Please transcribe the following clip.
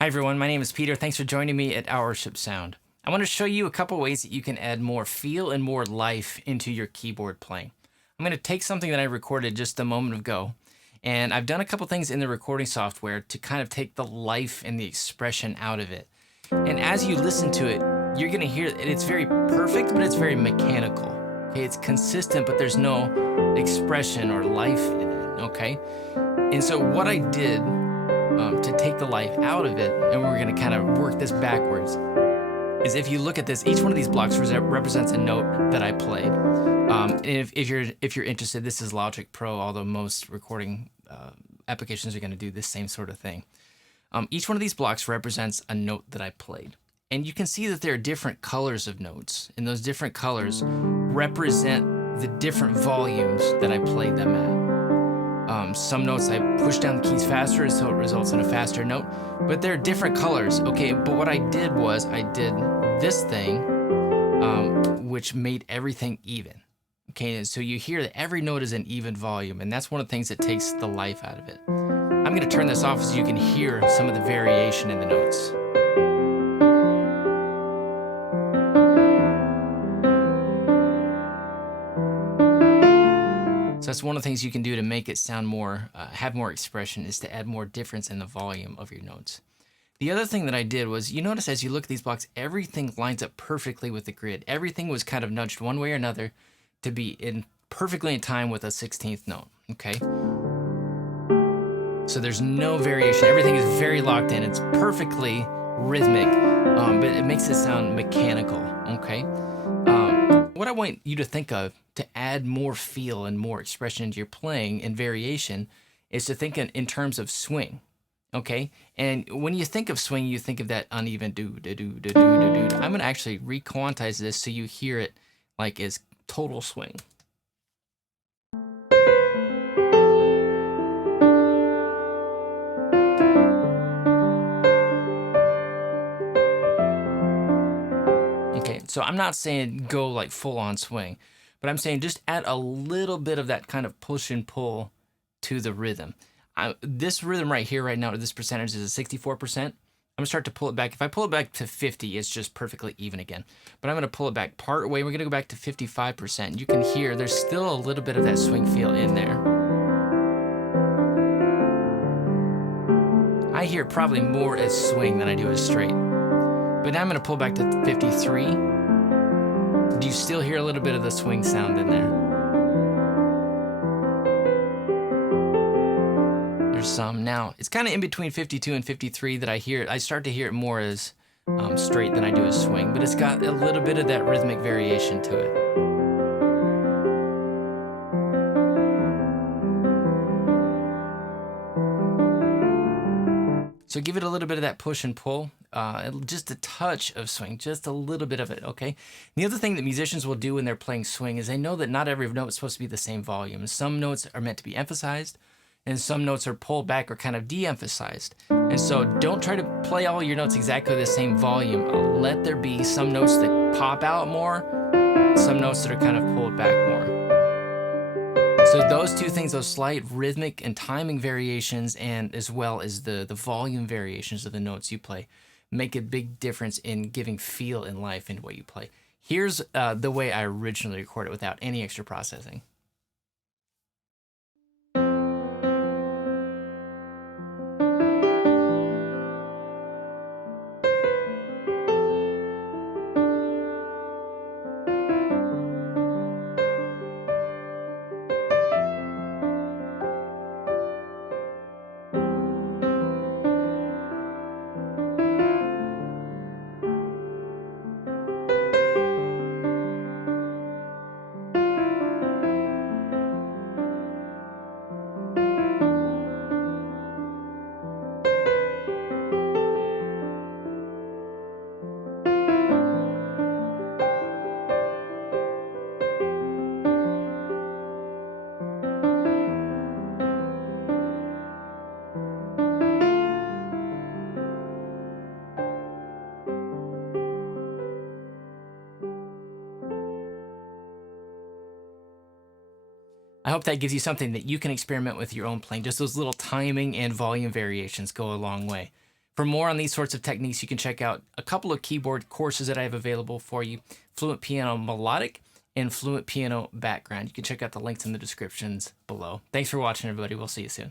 Hi everyone, my name is Peter. Thanks for joining me at Our Ship Sound. I want to show you a couple ways that you can add more feel and more life into your keyboard playing. I'm going to take something that I recorded just a moment ago, and I've done a couple things in the recording software to kind of take the life and the expression out of it. And as you listen to it, you're going to hear it's very perfect, but it's very mechanical. Okay, it's consistent, but there's no expression or life in it. Okay, and so what I did to take the life out of it, and we're going to kind of work this backwards, is if you look at this, each one of these blocks represents a note that I played. And if you're interested, this is Logic Pro, although most recording applications are going to do this same sort of thing. Each one of these blocks represents a note that I played. And you can see that there are different colors of notes, and those different colors represent the different volumes that I played them at. Some notes I push down the keys faster, so it results in a faster note, but they're different colors. Okay, but what I did was I did this thing, which made everything even. Okay, and so you hear that every note is an even volume, and that's one of the things that takes the life out of it. I'm going to turn this off so you can hear some of the variation in the notes. So that's one of the things you can do to make it sound more, have more expression, is to add more difference in the volume of your notes. The other thing that I did was, you notice as you look at these blocks, everything lines up perfectly with the grid. Everything was kind of nudged one way or another to be perfectly in time with a 16th note, okay? So there's no variation. Everything is very locked in. It's perfectly rhythmic, but it makes it sound mechanical, okay? What I want you to think of to add more feel and more expression into your playing and variation is to think in terms of swing, okay? And when you think of swing, you think of that uneven do-do-do-do-do-do-do. I'm going to actually re-quantize this so you hear it like as total swing. Okay, so I'm not saying go like full on swing, but I'm saying just add a little bit of that kind of push and pull to the rhythm. This rhythm right here, right now, this percentage is a 64%. I'm gonna start to pull it back. If I pull it back to 50, it's just perfectly even again. But I'm gonna pull it back part way. We're gonna go back to 55%. You can hear there's still a little bit of that swing feel in there. I hear probably more as swing than I do as straight. But now I'm gonna pull back to 53. Do you still hear a little bit of the swing sound in there? There's some. Now, it's kind of in between 52 and 53 that I hear it. I start to hear it more as straight than I do as swing, but it's got a little bit of that rhythmic variation to it. So give it a little bit of that push and pull, just a touch of swing, just a little bit of it, okay? And the other thing that musicians will do when they're playing swing is they know that not every note is supposed to be the same volume. Some notes are meant to be emphasized, and some notes are pulled back or kind of de-emphasized. And so don't try to play all your notes exactly the same volume. Let there be some notes that pop out more, some notes that are kind of pulled back more. So those two things, those slight rhythmic and timing variations, and as well as the volume variations of the notes you play, make a big difference in giving feel and life into what you play. Here's the way I originally recorded it without any extra processing. I hope that gives you something that you can experiment with your own playing. Just those little timing and volume variations go a long way. For more on these sorts of techniques, you can check out a couple of keyboard courses that I have available for you, Fluent Piano Melodic and Fluent Piano Background. You can check out the links in the descriptions below. Thanks for watching, everybody. We'll see you soon.